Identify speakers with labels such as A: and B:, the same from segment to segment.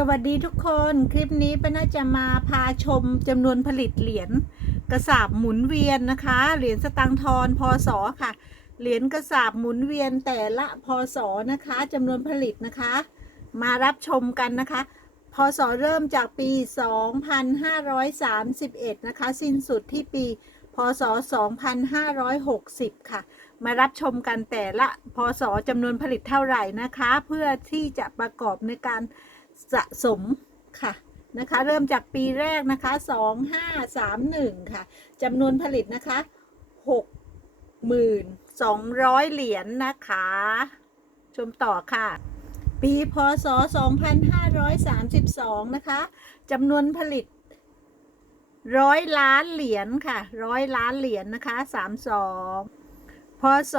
A: สวัสดีทุกคนคลิปนี้ป้าน่าจะมาพาชมจำนวนผลิตเหรียญกระสาบหมุนเวียนนะคะ เหรียญสตังทอนพศค่ะ เหรียญกระสาบหมุนเวียนแต่ละพศนะคะจำนวนผลิตนะคะ มารับชมกันนะคะพศเริ่มจากปี 2531 นะคะ สิ้นสุดที่ปี พศ 2560 ค่ะ มารับชมกันแต่ละพศจำนวนผลิตเท่าไหร่นะคะ เพื่อที่จะประกอบในการ สะสมค่ะนะคะเริ่มจากปีแรกนะคะ 2531 ค่ะจำนวนผลิตนะคะ 6,200 เหรียญนะคะ ชมต่อค่ะ ปีพศ 2532 นะคะจำนวนผลิตร้อยล้านเหรียญค่ะร้อยล้านเหรียญนะคะ 32 พศ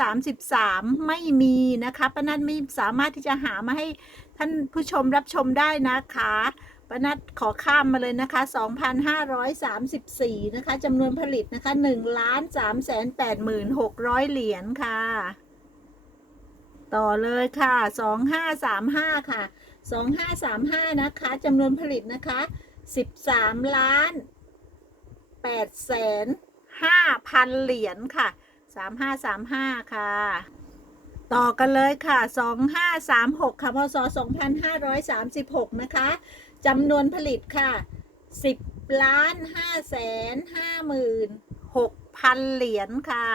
A: 2533 ไม่มีนะคะป้านัทไม่สามารถที่จะหามาให้ท่านผู้ชมรับชมได้นะคะป้านัทขอข้ามมาเลยนะคะ 2534 นะคะจำนวนผลิตนะคะ1ล้าน3แสน86,000 เหรียญค่ะ ต่อเลยค่ะ 2535 ค่ะ 2535 นะคะจำนวนผลิตนะคะ 13 ล้าน8แสนาพันเหรียญค่ะสามห้าสามห้าค่ะ ต่อกันเลยค่ะสองห้าสามหกค่ะพศสองพันห้าร้อยสามสิบหกนะคะจำนวนผลิตค่ะสิบล้านห้าแสนห้าหมื่นหกพันเหรียญค่ะ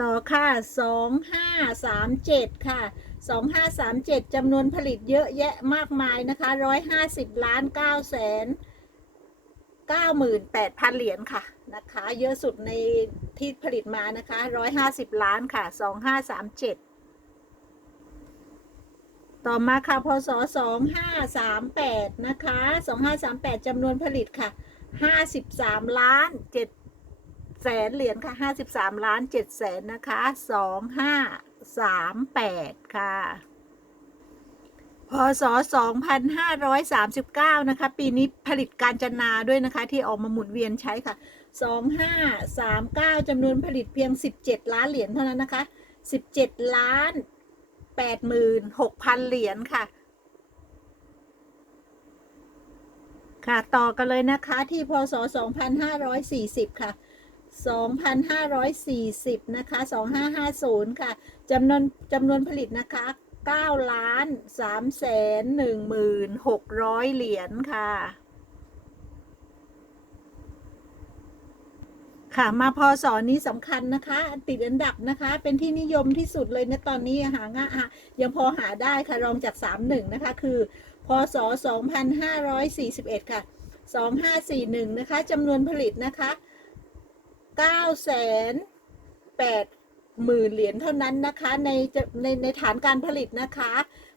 A: ต่อค่ะสองห้าสามเจ็ดค่ะสองห้าสามเจ็ดจำนวนผลิตเยอะแยะมากมายนะคะร้อยห้าสิบล้านเก้าแสน 98,000 เหรียญค่ะนะคะ เยอะสุดในที่ผลิตมานะคะ 150 ล้านค่ะ 2537 ต่อมาค่ะพศ2538 นะคะ 2538จำนวนผลิตค่ะ 53 ล้าน7แสนเหรียญค่ะ 53 ล้าน7แสนนะคะ 2538 ค่ะ พศ 2539 นะคะ ปีนี้ผลิตการจนาด้วยนะคะ ที่ออกมาหมุนเวียนใช้ค่ะ 2539จำนวนผลิตเพียง 17 ล้านเหรียญเท่านั้นนะคะ 17 ล้าน 86,000 เหรียญค่ะ ค่ะ ต่อกันเลยนะคะที่พศ 2540 ค่ะ 2,540 นะคะ 2550 ค่ะจำนวนจำนวนผลิตนะคะ 9ล้าน3แสน1หมื่น600 เหรียญค่ะ ค่ะ มาพอสอนนี้สำคัญนะคะ ติดอันดับนะคะ เป็นที่นิยมที่สุดเลยนะตอนนี้หาง่ายอะยังพอหาได้ค่ะ รองจาก 31 นะคะ คือ พศ 2541 ค่ะ 2541 นะคะจำนวนผลิตนะคะ9แสน8 หมื่นเหรียญเท่านั้นนะคะ ในจะในในฐานการผลิตนะคะ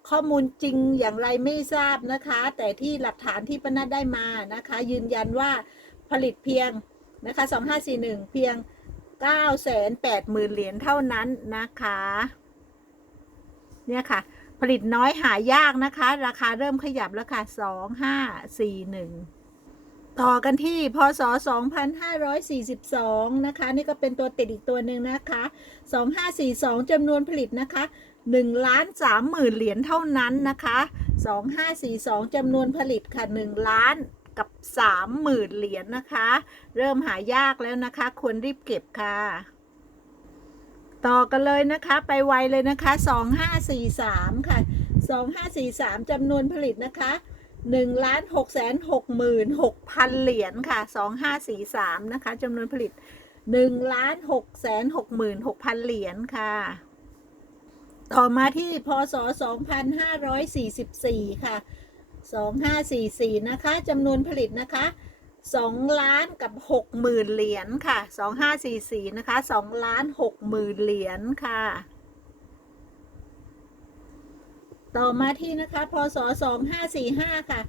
A: ข้อมูลจริงอย่างไรไม่ทราบนะคะ แต่ที่หลักฐานที่ปนัดได้มานะคะ ยืนยันว่าผลิตเพียงนะคะ2541 เพียง 9 8 0 0 0 0 เหรียญเท่านั้นนะคะ เนี่ยค่ะ ผลิตน้อยหายากนะคะ ราคาเริ่มขยับแล้วค่ะ 2541 ต่อกันที่พศ 2542 นะคะ นี่ก็เป็นตัวติดอีกตัวหนึ่งนะคะ 2542จำนวนผลิตนะคะ1ล้าน3หมื่นเหรียญเท่านั้นนะคะ 2542จำนวนผลิตค่ะ 1 ล้านกับ 3 หมื่นเหรียญนะคะ เริ่มหายากแล้วนะคะ ควรรีบเก็บค่ะ ต่อกันเลยนะคะไปไวเลยนะคะ 2543 ค่ะ 2543จำนวนผลิตนะคะ 1ล้าน6แสน6หมื่น6พันเหรียญค่ะ2543นะคะจำนวนผลิต1ล้าน6แสน6หมื่น6พันเหรียญค่ะ ต่อมาที่พศ2544ค่ะ2544นะคะจำนวนผลิตนะคะ2ล้านกับ6หมื่นเหรียญค่ะ2544นะคะ2ล้าน6หมื่นเหรียญค่ะ ต่อมาที่นะคะ พศ 2545 ค่ะ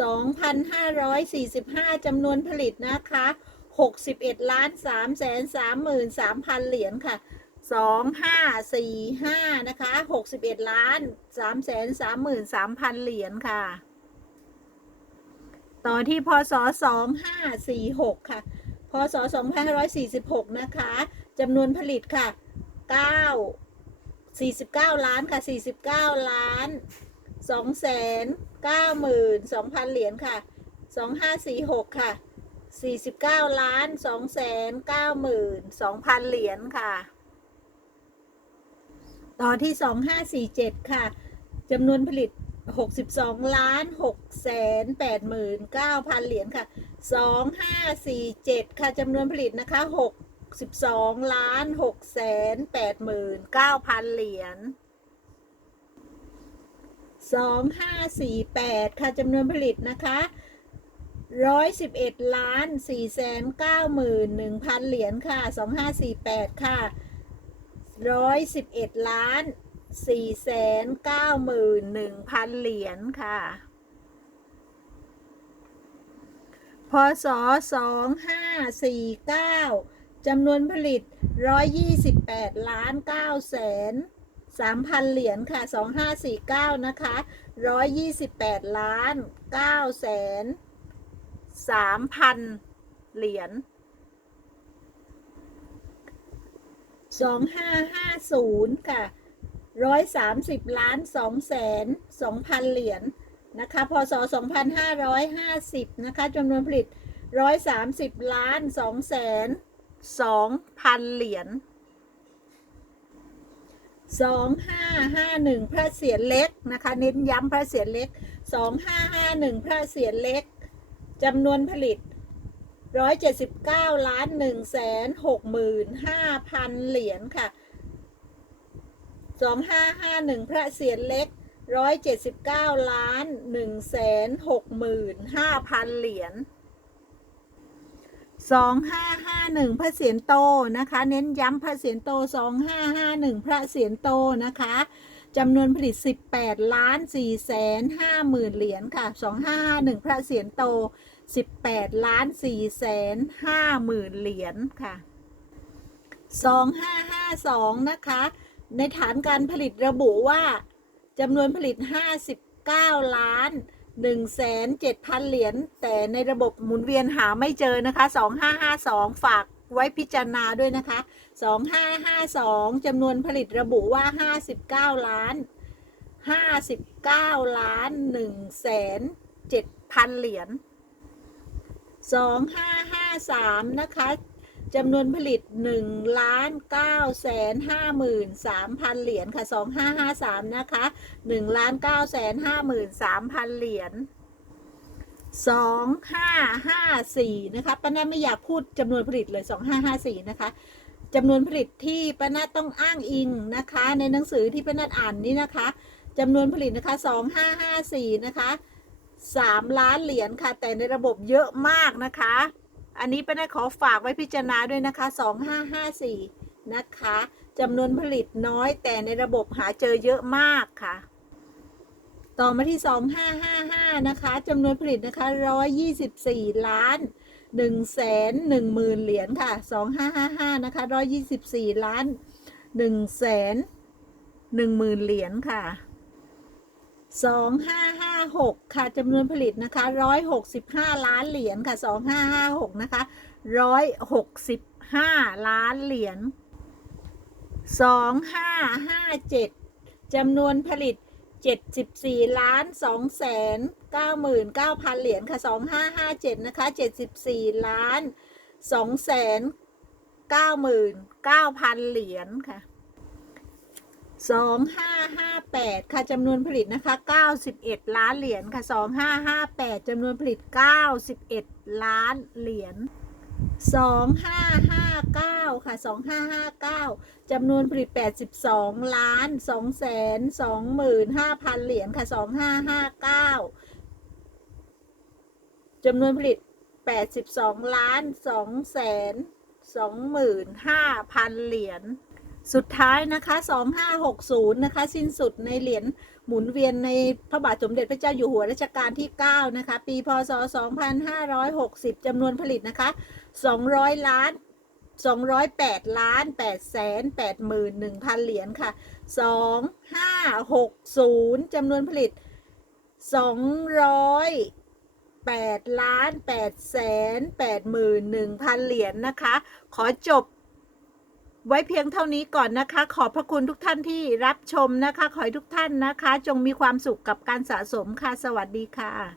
A: 2,545จำนวนผลิตนะคะ 61ล้าน3แสน33,000เหรียญค่ะ 2545 นะคะ 61ล้าน3แสน33,000เหรียญค่ะ ต่อที่พศ 2546 ค่ะ พศ 2546 นะคะจำนวนผลิตค่ะ 9 49ล้านค่ะ49ล้าน2แสน9หมื่น2,000เหรียญค่ะ2546ค่ะ49ล้าน2แสน9หมื่น2,000เหรียญค่ะ ต่อที่2547ค่ะจำนวนผลิต62ล้าน6แสน8หมื่น9,000เหรียญค่ะ2547ค่ะจำนวนผลิตนะคะ 62ล้าน6แสน8หมื่น9,000เหรียญ2548 ค่ะจำนวนผลิตนะคะ111ล้าน4แสน9หมื่น1,000เหรียญค่ะ 2548 ค่ะ 111ล้าน4แสน9หมื่น1,000เหรียญค่ะพศ2549 จำนวนผลิต 128 ล้าน9แสน3,000 เหรียญค่ะ 2549 นะคะ 128 ล้าน9แสน3,000 เหรียญ2550 ค่ะ 130 ล้าน2แสน2,000 เหรียญนะคะ พศ 2550 นะคะจำนวนผลิต 130 ล้าน2แสน 2,000เหรียญ2551พระเศียรเล็กนะคะ เน้นย้ำพระเศียรเล็ก2551พระเศียรเล็กจำนวนผลิต179ล้าน1แสน65,000เหรียญค่ะ2551พระเศียรเล็ก179ล้าน1แสน65,000เหรียญ 2551 พระเศียรโตนะคะ เน้นย้ำพระเศียรโต 2551 พระเศียรโตนะคะจำนวนผลิต 18 ล้าน 4 แสน50,000เหรียญค่ะ 2551 พระเศียรโต 18 ล้าน 4 แสน50,000เหรียญค่ะ 2552 นะคะ ในฐานการผลิตระบุว่าจำนวนผลิต 59 ล้าน 1แสน7,000เหรียญแต่ในระบบหมุนเวียนหาไม่เจอนะคะ2552ฝากไว้พิจารณาด้วยนะคะ2552จำนวนผลิตระบุว่า59ล้าน59ล้าน1แสน7,000เหรียญ2553นะคะ จำนวนผลิต1ล้าน9แสน53,000เหรียญค่ะ 2553 นะคะ1ล้าน9แสน53,000เหรียญ2554นะคะป้านาไม่อยากพูดจำนวนผลิตเลย2554นะคะจำนวนผลิตที่ป้านาต้องอ้างอิงนะคะ ในหนังสือที่ป้านาอ่านนี่นะคะจำนวนผลิตนะคะ2554นะคะ3ล้านเหรียญค่ะ แต่ในระบบเยอะมากนะคะ อันนี้ป้านาขอฝากไว้พิจารณาด้วยนะคะ 2554 นะคะจำนวนผลิตน้อยแต่ในระบบหาเจอเยอะมากค่ะ ต่อมาที่ 2555 นะคะจำนวนผลิตนะคะ 124 ล้าน1แสน1หมื่นเหรียญค่ะ 2555 นะคะ 124 ล้าน1แสน1หมื่นเหรียญค่ะ 2556 ค่ะจำนวนผลิตนะคะ 165 ล้านเหรียญค่ะ 2556 นะคะ 165 ล้านเหรียญ 2557 จำนวนผลิต 74 ล้าน2แสน99,000 เหรียญค่ะ 2557 นะคะ 74 ล้าน2แสน99,000 เหรียญค่ะ 2558 ค่ะจำนวนผลิตนะคะ 91 ล้านเหรียญค่ะ 2558จำนวนผลิต 91 ล้านเหรียญ2559 ค่ะ 2559จำนวนผลิต 82 ล้าน2 25,000 เหรียญค่ะ 2559จำนวนผลิต 82 ล้าน2 25,000 เหรียญ สุดท้ายนะคะ 2560 นะคะ สิ้นสุดในเหรียญหมุนเวียนในพระบาทสมเด็จพระเจ้าอยู่หัวรัชกาลที่ 9 นะคะ ปี พศ 2560 จำนวนผลิตนะคะ 200 ล้าน 208 ล้าน8แสน8หมื่น1,000 เหรียญค่ะ 2560 จำนวนผลิต 208ล้าน8แสน8หมื่น1,000 เหรียญนะคะ ขอจบ ไว้เพียงเท่านี้ก่อนนะคะ ขอบพระคุณทุกท่านที่รับชมนะคะ ขอให้ทุกท่านนะคะ จงมีความสุขกับการสะสมค่ะ สวัสดีค่ะ